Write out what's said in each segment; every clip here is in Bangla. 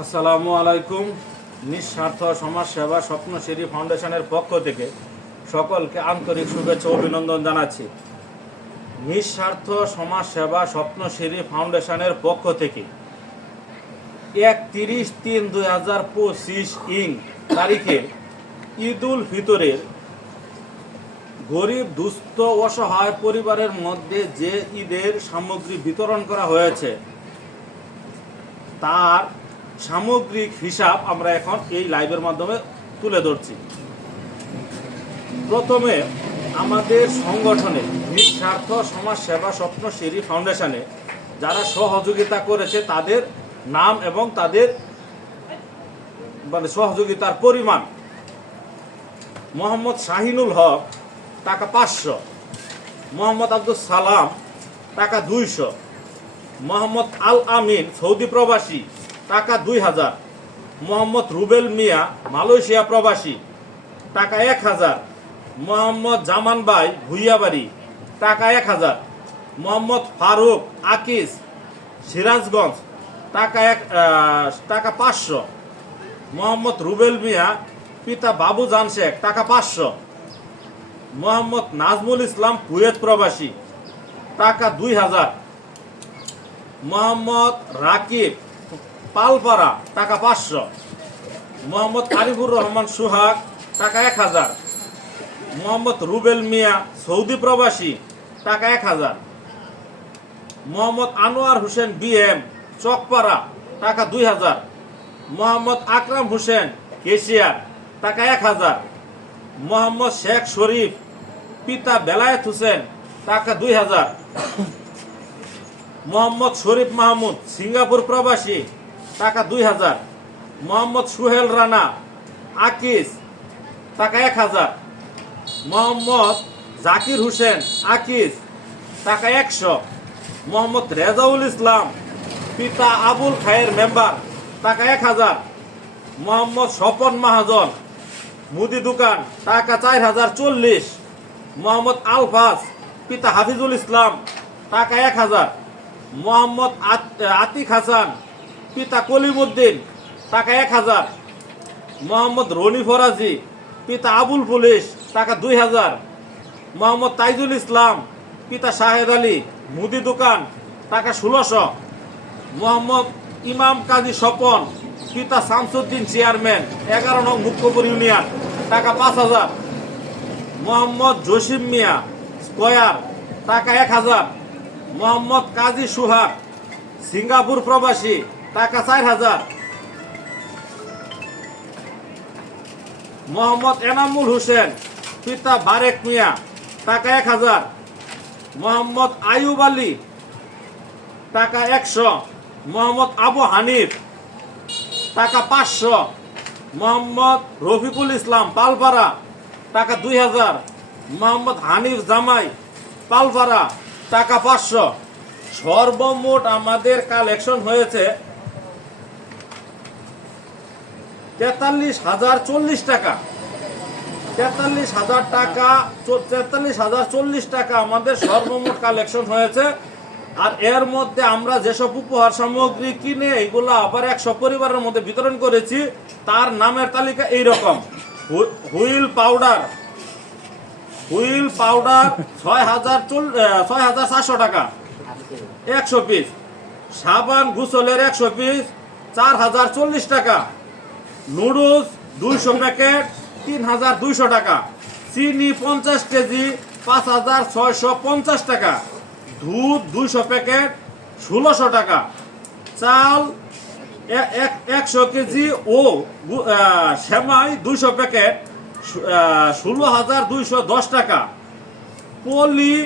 আসসালামু আলাইকুম। নিঃস্বার্থ সমাজ সেবা স্বপ্নশ্রী ফাউন্ডেশনের পক্ষ থেকে সকলকে আন্তরিক শুভেচ্ছা ও অভিনন্দন জানাচ্ছি। নিঃস্বার্থ সমাজ সেবা স্বপ্নশ্রী ফাউন্ডেশনের পক্ষ থেকে 31/3/2025 তারিখে ঈদ উল ফিতরের গরিব দুস্থ অসহায় পরিবারের মধ্যে যে ঈদের সামগ্রী বিতরণ করা হয়েছে তার সামগ্রিক হিসাব আমরা এখন এই লাইভের মাধ্যমে তুলে ধরছি। প্রথমে আমাদের সংগঠনে নিঃস্বার্থ সমাজ সেবা স্বপ্নশ্রী ফাউন্ডেশনে যারা সহযোগিতা করেছে তাদের নাম এবং তাদের সহযোগিতার পরিমাণ: মোহাম্মদ শাহিনুল হক টাকা 500, মোহাম্মদ আব্দুল সালাম টাকা 200, মোহাম্মদ আল আমিন সৌদি প্রবাসী টাকা 2000, মোহাম্মদ রুবেল মিয়া মালয়েশিয়া প্রবাসী টাকা 1000, মোহাম্মদ জামান ভাই ভুইয়াবাড়ি টাকা 1000, মোহাম্মদ ফারুক আকিস সিরাজগঞ্জ টাকা 500, মোহাম্মদ রুবেল মিয়া পিতা বাবু জান শেখ টাকা 500, মোহাম্মদ নাজমুল ইসলাম কুয়েত প্রবাসী টাকা 2000, মোহাম্মদ রাকিব পালপাড়া টাকা 500, মোহাম্মদ আরিফুর রহমান সুহাগ টাকা 1000, মোহাম্মদ রুবেল মিয়া সৌদি প্রবাসী টাকা 1000, মোহাম্মদ আনোয়ার হোসেন বিএম চকপাড়া টাকা 2000, মোহাম্মদ আকরাম হোসেন কেশিয়ার টাকা 1000, মোহাম্মদ শেখ শরীফ পিতা বেলায়েত হোসেন টাকা 2000, মোহাম্মদ শরীফ মাহমুদ সিঙ্গাপুর প্রবাসী টাকা 2000, মোহাম্মদ সুহেল রানা আকিস টাকা 1000, মোহাম্মদ জাকির হোসেন আকিস টাকা 100, মোহাম্মদ রেজাউল ইসলাম পিতা আবুল খায়ের মেম্বার টাকা 1000, মোহাম্মদ স্বপন মাহাজন মুদি দোকান টাকা 4040, মোহাম্মদ আলফাজ পিতা হাফিজুল ইসলাম টাকা 1000, মোহাম্মদ আতিক হাসান পিতা কলিমুদ্দিন টাকা 1000, মোহাম্মদ রনি ফরাজি পিতা আবুল পুলিশ টাকা 2000, মোহাম্মদ তাইজুল ইসলাম পিতা শাহেদ আলী মুদি দোকান টাকা 1600, মোহাম্মদ ইমাম কাজী স্বপন পিতা শামসুদ্দিন চেয়ারম্যান 11 নং মুখ্যপুর ইউনিয়ন টাকা 5000, মোহাম্মদ জসিম মিয়া স্কয়ার টাকা 1000, মোহাম্মদ কাজী সুহাগ সিঙ্গাপুর প্রবাসী টাকা 4000, মোহাম্মদ এনামুল হোসেন পিতা বারেক মিয়া টাকা 1000, মোহাম্মদ আয়ুব আলী টাকা 100, মোহাম্মদ আবু হানিফ টাকা 500, মোহাম্মদ রফিকুল ইসলাম পালপাড়া টাকা 2000, মোহাম্মদ হানিফ জামাই পালপাড়া টাকা 500। সর্বমোট আমাদের কালেকশন হয়েছে 43,040 টাকা। 43,040 টাকা আমাদের সর্বমোট কালেকশন হয়েছে। আর এর মধ্যে আমরা যেসব উপহার সামগ্রী কিনে এগুলো আবার 100 পরিবারের মধ্যে বিতরণ করেছি তার নামের তালিকা এইরকম: হুইল পাউডার 6,400 টাকা 100 পিস, সাবান গোসলের 100 পিস 4,040 টাকা, নুডলস 200 প্যাকেট 3,200 টাকা, চিনি 50 কেজি 5,650 টাকা, দুধ 200 প্যাকেট 1,600 টাকা, চাল 100 কেজি ও সেমাই 200 প্যাকেট 16,210 টাকা, পলি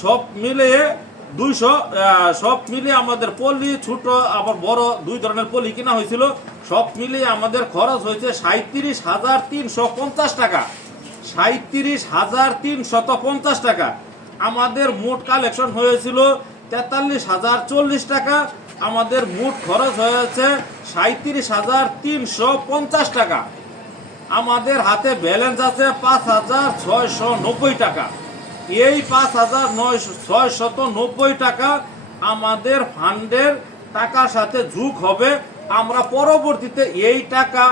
সব মিলিয়ে 200, সব মিলিয়ে আমাদের পলি ছোট আবার বড় দুই ধরনের পলি কিনা হয়েছিল। সব মিলিয়ে আমাদের খরচ হয়েছে 37,350 টাকা। 37,350 টাকা। আমাদের মোট কালেকশন হয়েছিল 43,040 টাকা। আমাদের মোট খরচ হয়েছে 37,350 টাকা। আমাদের হাতে ব্যালেন্স আছে 5,690 টাকা। এই 5,690 টাকা আমাদের ফান্ডের টাকার সাথে যোগ হবে। আমরা পরবর্তীতে এই টাকা